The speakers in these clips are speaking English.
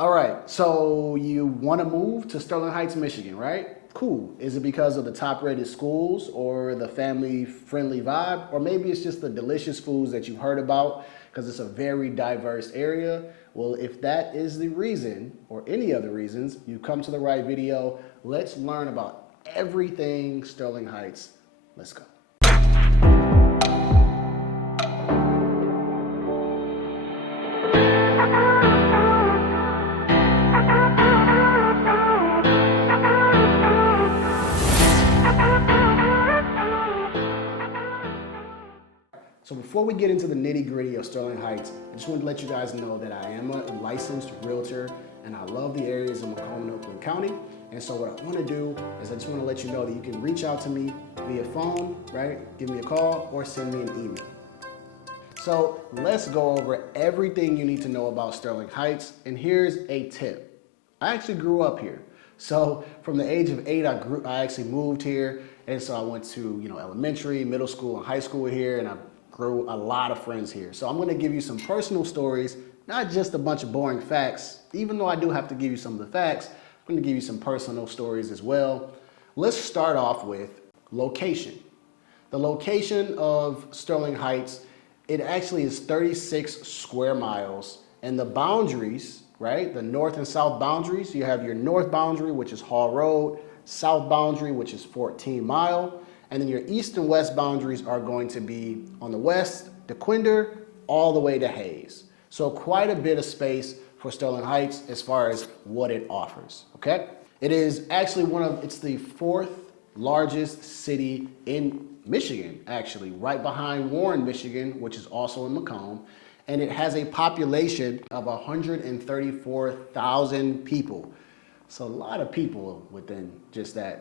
All right, so you want to move to Sterling Heights, Michigan, right? Cool. Is it because of the top-rated schools or the family-friendly vibe? Or maybe it's just the delicious foods that you've heard about because it's a very diverse area? Well, if that is the reason or any other reasons, you've come to the right video. Let's learn about everything Sterling Heights. Let's go. So before we get into the nitty-gritty of Sterling Heights, I just wanted to let you guys know that I am a licensed realtor and I love the areas of Macomb and Oakland County. And so what I want to do is I just want to let you know that you can reach out to me via phone, right? Give me a call or send me an email. So let's go over everything you need to know about Sterling Heights. And here's a tip. I actually grew up here. So from the age of 8, I actually moved here. And so I went to, elementary, middle school, and high school here, and I grew a lot of friends here. So I'm gonna give you some personal stories, not just a bunch of boring facts. Even though I do have to give you some of the facts, I'm gonna give you some personal stories as well. Let's start off with location. The location of Sterling Heights, it actually is 36 square miles, and the boundaries, right? The north and south boundaries, you have your north boundary, which is Hall Road, south boundary, which is 14 Mile, and then your east and west boundaries are going to be on the west, DeQuinder, all the way to Hayes. So quite a bit of space for Sterling Heights as far as what it offers, okay? It is actually it's the 4th largest city in Michigan, actually, right behind Warren, Michigan, which is also in Macomb, and it has a population of 134,000 people. So a lot of people within just those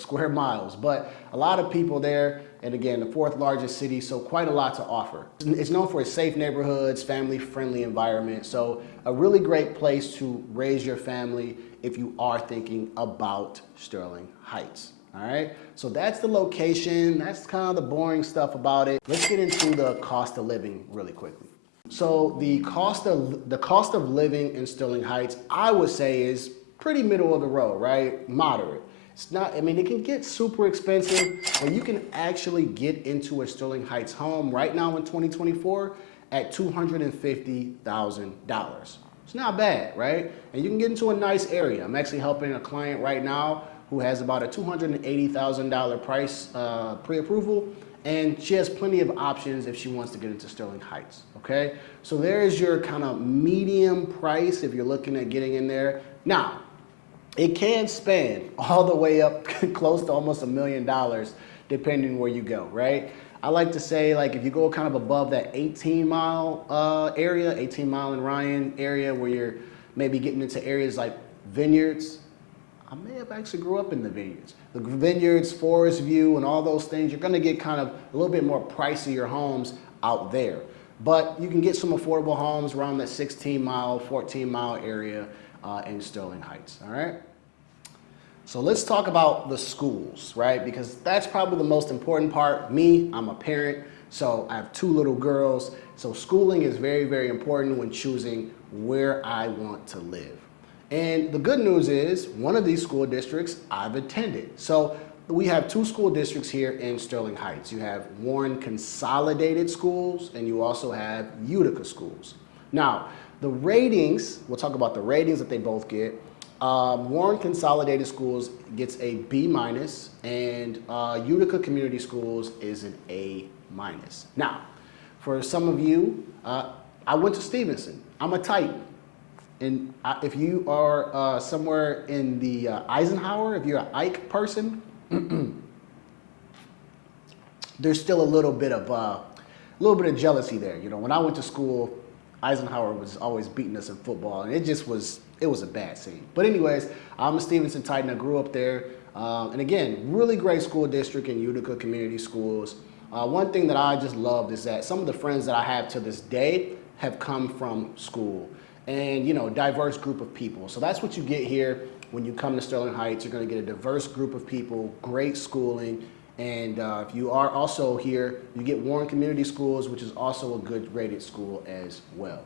square miles, but a lot of people there, and again, the 4th largest city, so quite a lot to offer. It's known for its safe neighborhoods, family-friendly environment, so a really great place to raise your family if you are thinking about Sterling Heights. All right, so that's the location, that's kind of the boring stuff about it. Let's get into the cost of living really quickly. So the cost of living in Sterling Heights, I would say, is pretty middle of the road, right? Moderate. It's not, it can get super expensive, but you can actually get into a Sterling Heights home right now in 2024 at $250,000. It's not bad, right? And you can get into a nice area. I'm actually helping a client right now who has about a $280,000 price pre-approval, and she has plenty of options if she wants to get into Sterling Heights, okay? So there's your kind of medium price if you're looking at getting in there. Now, it can span all the way up close to almost $1 million depending where you go, right? I like to say, like, if you go kind of above that 18 Mile area, 18 Mile and Ryan area, where you're maybe getting into areas like Vineyards. I may have actually grew up in the Vineyards. The Vineyards, Forest View, and all those things, you're gonna get kind of a little bit more pricier homes out there. But you can get some affordable homes around that 16 Mile, 14 Mile area in Sterling Heights, all right? So let's talk about the schools, right? Because that's probably the most important part. Me, I'm a parent, so I have 2 little girls. So schooling is very, very important when choosing where I want to live. And the good news is one of these school districts I've attended. So we have 2 school districts here in Sterling Heights. You have Warren Consolidated Schools, and you also have Utica Schools. Now, the ratings, we'll talk about the ratings that they both get. Warren Consolidated Schools gets a B-, and Utica Community Schools is an A-. Now, for some of you, I went to Stevenson. I'm a Titan. And if you are somewhere in the Eisenhower, if you're an Ike person, there's still a little bit of jealousy there. You know, when I went to school, Eisenhower was always beating us in football, and it was a bad scene. But anyways, I'm a Stevenson Titan. I grew up there, and again, really great school district in Utica Community Schools. One thing that I just loved is that some of the friends that I have to this day have come from school. And, diverse group of people. So that's what you get here when you come to Sterling Heights. You're going to get a diverse group of people, great schooling, and if you are also here, you get Warren Community Schools, which is also a good rated school as well.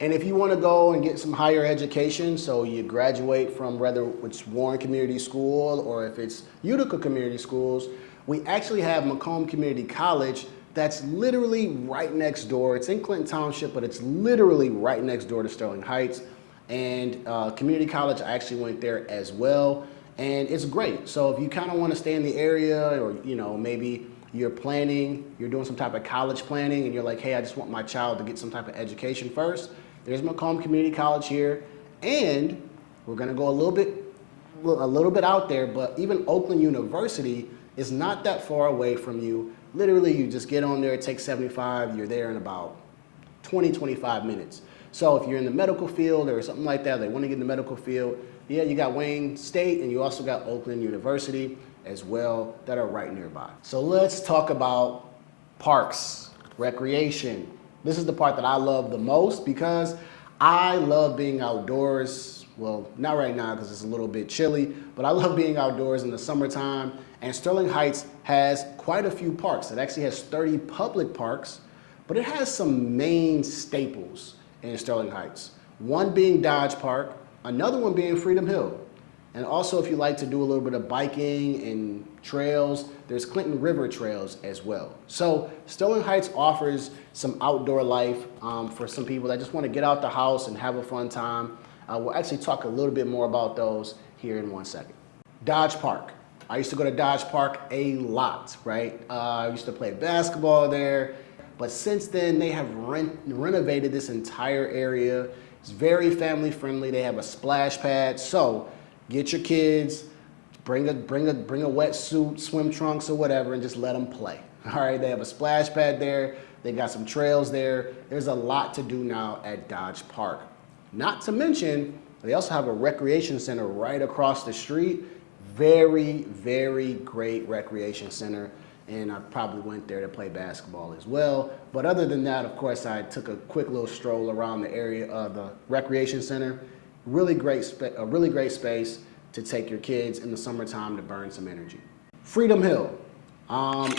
And if you want to go and get some higher education, so you graduate from whether it's Warren Community School or if it's Utica Community Schools, we actually have Macomb Community College that's literally right next door. It's in Clinton Township, but it's literally right next door to Sterling Heights. And community college, I actually went there as well, and it's great. So if you kind of want to stay in the area, or maybe you're doing some type of college planning, and you're like, hey, I just want my child to get some type of education first, there's Macomb Community College here. And we're going to go a little bit out there, but even Oakland University is not that far away from you. Literally, you just get on there, it takes 75, you're there in about 20-25 minutes. So if you're in the medical field or something like that, they want to get in the medical field, yeah, you got Wayne State, and you also got Oakland University as well that are right nearby. So let's talk about parks, recreation. This is the part that I love the most because I love being outdoors. Well, not right now because it's a little bit chilly, but I love being outdoors in the summertime. And Sterling Heights has quite a few parks. It actually has 30 public parks, but it has some main staples in Sterling Heights. One being Dodge Park, another one being Freedom Hill. And also, if you like to do a little bit of biking and trails, there's Clinton River trails as well. So Sterling Heights offers some outdoor life for some people that just want to get out the house and have a fun time. We'll actually talk a little bit more about those here in 1 second. Dodge Park. I used to go to Dodge Park a lot, right? I used to play basketball there. But since then, they have renovated this entire area. It's very family friendly. They have a splash pad. So get your kids, bring a wetsuit, swim trunks or whatever, and just let them play. All right, they have a splash pad there. They got some trails there. There's a lot to do now at Dodge Park. Not to mention, they also have a recreation center right across the street. Very, very great recreation center. And I probably went there to play basketball as well. But other than that, of course, I took a quick little stroll around the area of the recreation center. A really great space to take your kids in the summertime to burn some energy. Freedom Hill.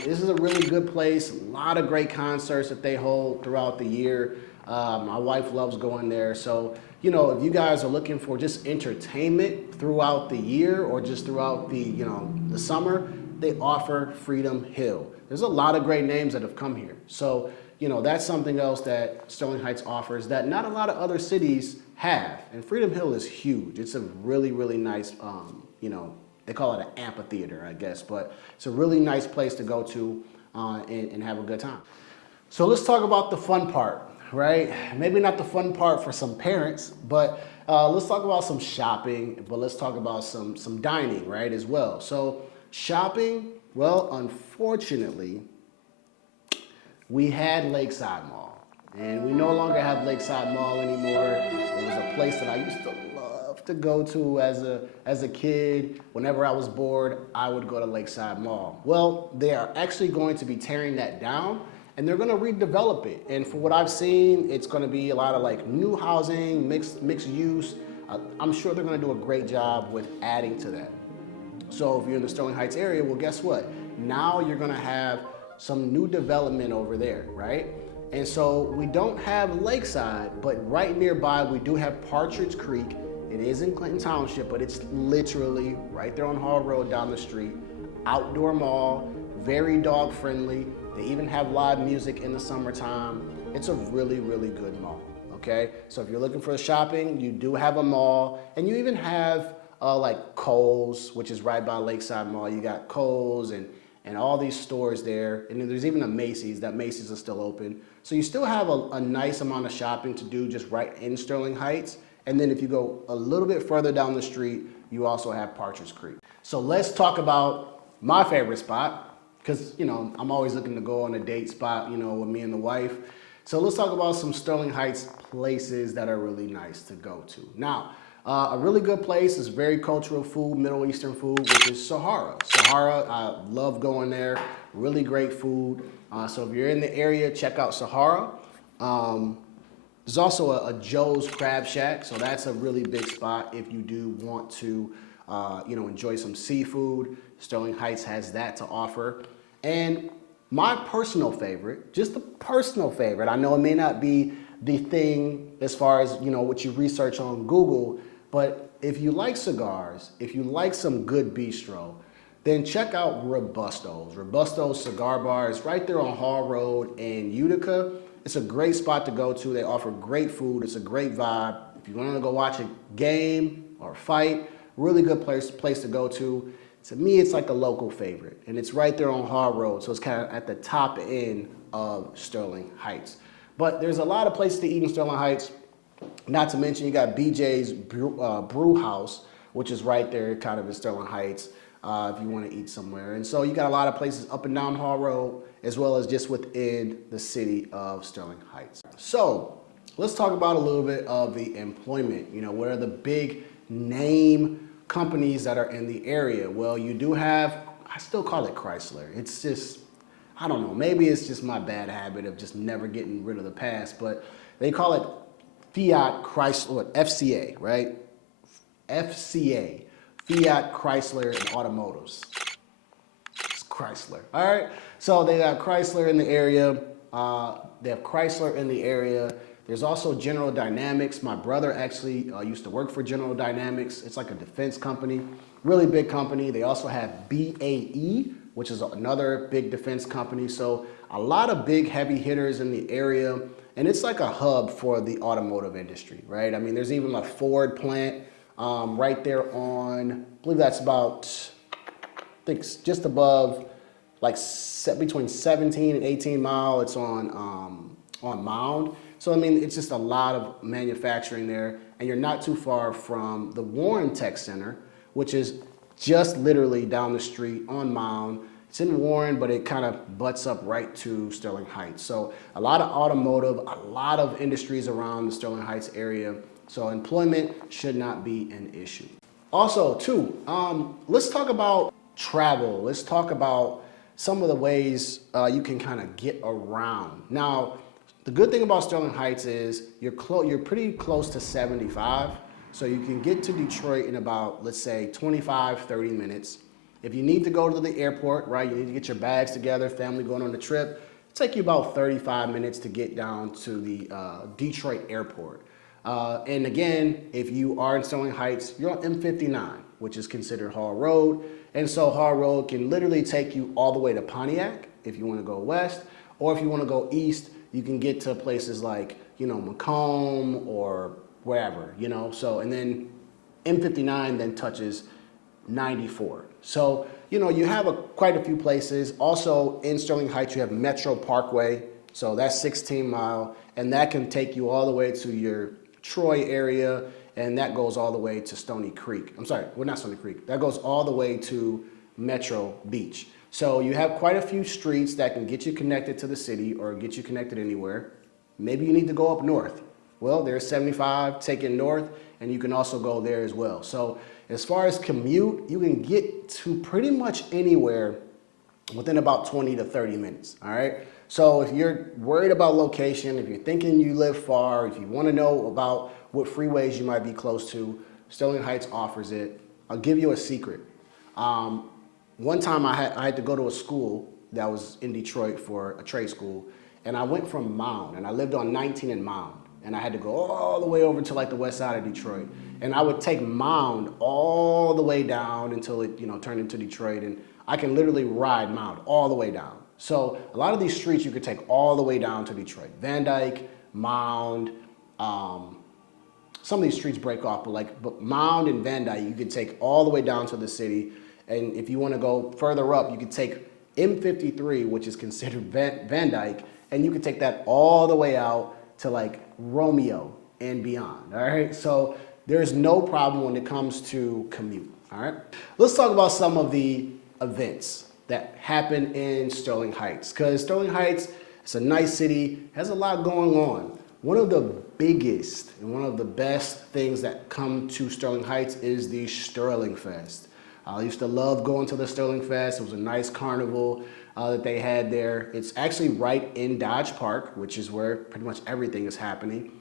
This is a really good place. A lot of great concerts that they hold throughout the year. My wife loves going there. So, if you guys are looking for just entertainment throughout the year or just throughout the summer, they offer Freedom Hill. There's a lot of great names that have come here. So, that's something else that Sterling Heights offers that not a lot of other cities have. And Freedom Hill is huge. It's a really, really nice, they call it an amphitheater, I guess, but it's a really nice place to go to and have a good time. So let's talk about the fun part, right? Maybe not the fun part for some parents, but let's talk about some shopping, but let's talk about some dining, right, as well. So shopping, well, unfortunately, we had Lakeside Mall, and we no longer have Lakeside Mall anymore. It was a place that I used to love to go to as a kid. Whenever I was bored, I would go to Lakeside Mall. Well, they are actually going to be tearing that down, and they're going to redevelop it. And for what I've seen, it's going to be a lot of like new housing, mixed use. I'm sure they're going to do a great job with adding to that. So if you're in the Sterling Heights area, well, guess what? Now you're going to have some new development over there, right? And so we don't have Lakeside, but right nearby we do have Partridge Creek. It is in Clinton Township, but it's literally right there on Hall Road down the street. Outdoor mall, very dog friendly. They even have live music in the summertime. It's a really, really good mall, okay? So if you're looking for shopping, you do have a mall, and you even have like Kohl's, which is right by Lakeside Mall. You got Kohl's and all these stores there. And then there's even a Macy's. That Macy's is still open. So you still have a nice amount of shopping to do just right in Sterling Heights. And then if you go a little bit further down the street, you also have Partridge Creek. So let's talk about my favorite spot, because, I'm always looking to go on a date spot, with me and the wife. So let's talk about some Sterling Heights places that are really nice to go to. Now, a really good place is very cultural food, Middle Eastern food, which is Sahara. Sahara, I love going there. Really great food. So if you're in the area, check out Sahara. There's also a Joe's Crab Shack, so that's a really big spot if you do want to, enjoy some seafood. Sterling Heights has that to offer. And my personal favorite, just a personal favorite, I know it may not be the thing as far as, what you research on Google. But if you like cigars, if you like some good bistro, then check out Robusto's. Robusto's Cigar Bar is right there on Hall Road in Utica. It's a great spot to go to. They offer great food. It's a great vibe. If you want to go watch a game or a fight, really good place to go to. To me, it's like a local favorite, and it's right there on Hall Road, so it's kind of at the top end of Sterling Heights. But there's a lot of places to eat in Sterling Heights. Not to mention, you got BJ's Brew House, which is right there kind of in Sterling Heights, if you want to eat somewhere. And so you got a lot of places up and down Hall Road, as well as just within the city of Sterling Heights. So let's talk about a little bit of the employment. What are the big name companies that are in the area? Well, you do have, I still call it Chrysler. It's just, I don't know, maybe it's just my bad habit of just never getting rid of the past, but they call it Fiat Chrysler, FCA, right? FCA, Fiat Chrysler and Automotives. It's Chrysler, all right? So they got Chrysler in the area. They have Chrysler in the area. There's also General Dynamics. My brother actually used to work for General Dynamics. It's like a defense company, really big company. They also have BAE, which is another big defense company. So a lot of big heavy hitters in the area. And it's like a hub for the automotive industry, right? I mean, there's even a Ford plant right there on, I believe that's about, I think just above, like between 17 and 18 mile. It's on Mound. So, I mean, it's just a lot of manufacturing there, and you're not too far from the Warren Tech Center, which is just literally down the street on Mound. It's in Warren, but it kind of butts up right to Sterling Heights. So a lot of automotive, a lot of industries around the Sterling Heights area. So employment should not be an issue. Also, too, let's talk about travel. Let's talk about some of the ways you can kind of get around. Now, the good thing about Sterling Heights is you're pretty close to 75, so you can get to Detroit in about, let's say, 25, 30 minutes. If you need to go to the airport, right, you need to get your bags together, family going on a trip, it'll take you about 35 minutes to get down to the Detroit airport. And again, if you are in Sterling Heights, you're on M59, which is considered Hall Road. And so Hall Road can literally take you all the way to Pontiac if you want to go west, or if you want to go east, you can get to places like, Macomb or wherever, So, and then M59 then touches 94. So, you have quite a few places. Also in Sterling Heights, you have Metro Parkway. So that's 16 mile, and that can take you all the way to your Troy area, and that goes all the way to Stony Creek. I'm sorry, well, not Stony Creek. That goes all the way to Metro Beach. So you have quite a few streets that can get you connected to the city or get you connected anywhere. Maybe you need to go up north. Well, there's 75, take it north, and you can also go there as well. So as far as commute, you can get to pretty much anywhere within about 20 to 30 minutes, all right? So if you're worried about location, if you're thinking you live far, if you want to know about what freeways you might be close to, Sterling Heights offers it. I'll give you a secret. One time I had to go to a school that was in Detroit for a trade school, and I went from Mound, and I lived on 19 and Mound, and I had to go all the way over to like the west side of Detroit, and I would take Mound all the way down until it turned into Detroit, and I can literally ride Mound all the way down. So a lot of these streets you could take all the way down to Detroit. Van Dyke, Mound, some of these streets break off, but Mound and Van Dyke you could take all the way down to the city. And if you want to go further up, you could take M53, which is considered Van Dyke, and you could take that all the way out to like Romeo and beyond, all right? So there's no problem when it comes to commute, all right? Let's talk about some of the events that happen in Sterling Heights, because Sterling Heights, it's a nice city, has a lot going on. One of the biggest and one of the best things that come to Sterling Heights is the Sterling Fest. I used to love going to the Sterling Fest. It was a nice carnival that they had there. It's actually right in Dodge Park, which is where pretty much everything is happening.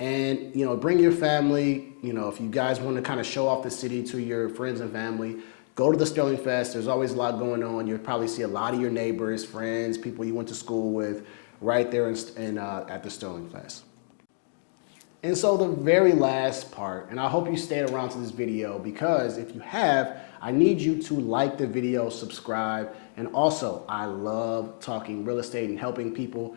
And, bring your family, if you guys want to kind of show off the city to your friends and family, go to the Sterling Fest. There's always a lot going on. You'll probably see a lot of your neighbors, friends, people you went to school with right there at the Sterling Fest. And so the very last part, and I hope you stayed around to this video, because if you have, I need you to like the video, subscribe, and also I love talking real estate and helping people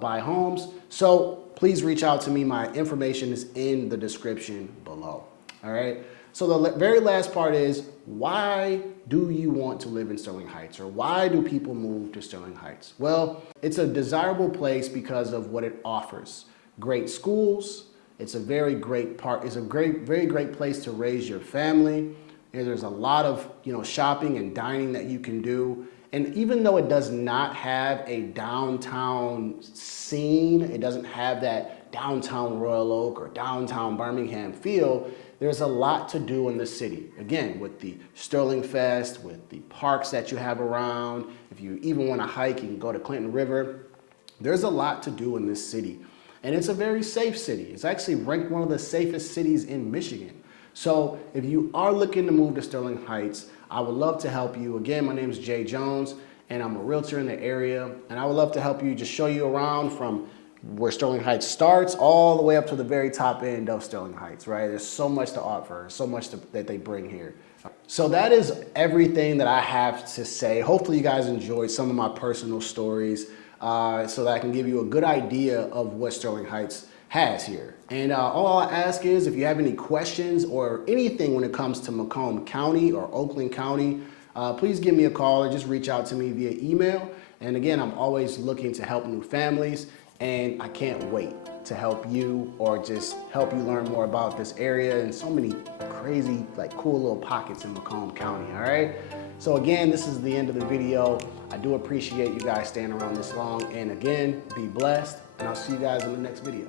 buy homes. So please reach out to me. My information is in the description below. All right. So the very last part is, why do you want to live in Sterling Heights, or why do people move to Sterling Heights? Well, it's a desirable place because of what it offers. Great schools. It's a very great part. It's a very great place to raise your family. And there's a lot of, shopping and dining that you can do. And even though it does not have a downtown scene, it doesn't have that downtown Royal Oak or downtown Birmingham feel, there's a lot to do in the city. Again, with the Sterling Fest, with the parks that you have around. If you even want to hike, you can go to Clinton River. There's a lot to do in this city. And it's a very safe city. It's actually ranked one of the safest cities in Michigan. So if you are looking to move to Sterling Heights, I would love to help you. Again, my name is Jay Jones, and I'm a realtor in the area. And I would love to help you, just show you around from where Sterling Heights starts all the way up to the very top end of Sterling Heights, right? There's so much to offer, so much that they bring here. So that is everything that I have to say. Hopefully you guys enjoyed some of my personal stories, so that I can give you a good idea of what Sterling Heights has here. And all I ask is, if you have any questions or anything when it comes to Macomb County or Oakland County, please give me a call or just reach out to me via email. And again, I'm always looking to help new families, and I can't wait to help you, or just help you learn more about this area and so many crazy, cool little pockets in Macomb County, all right? So again, this is the end of the video. I do appreciate you guys staying around this long. And again, be blessed, and I'll see you guys in the next video.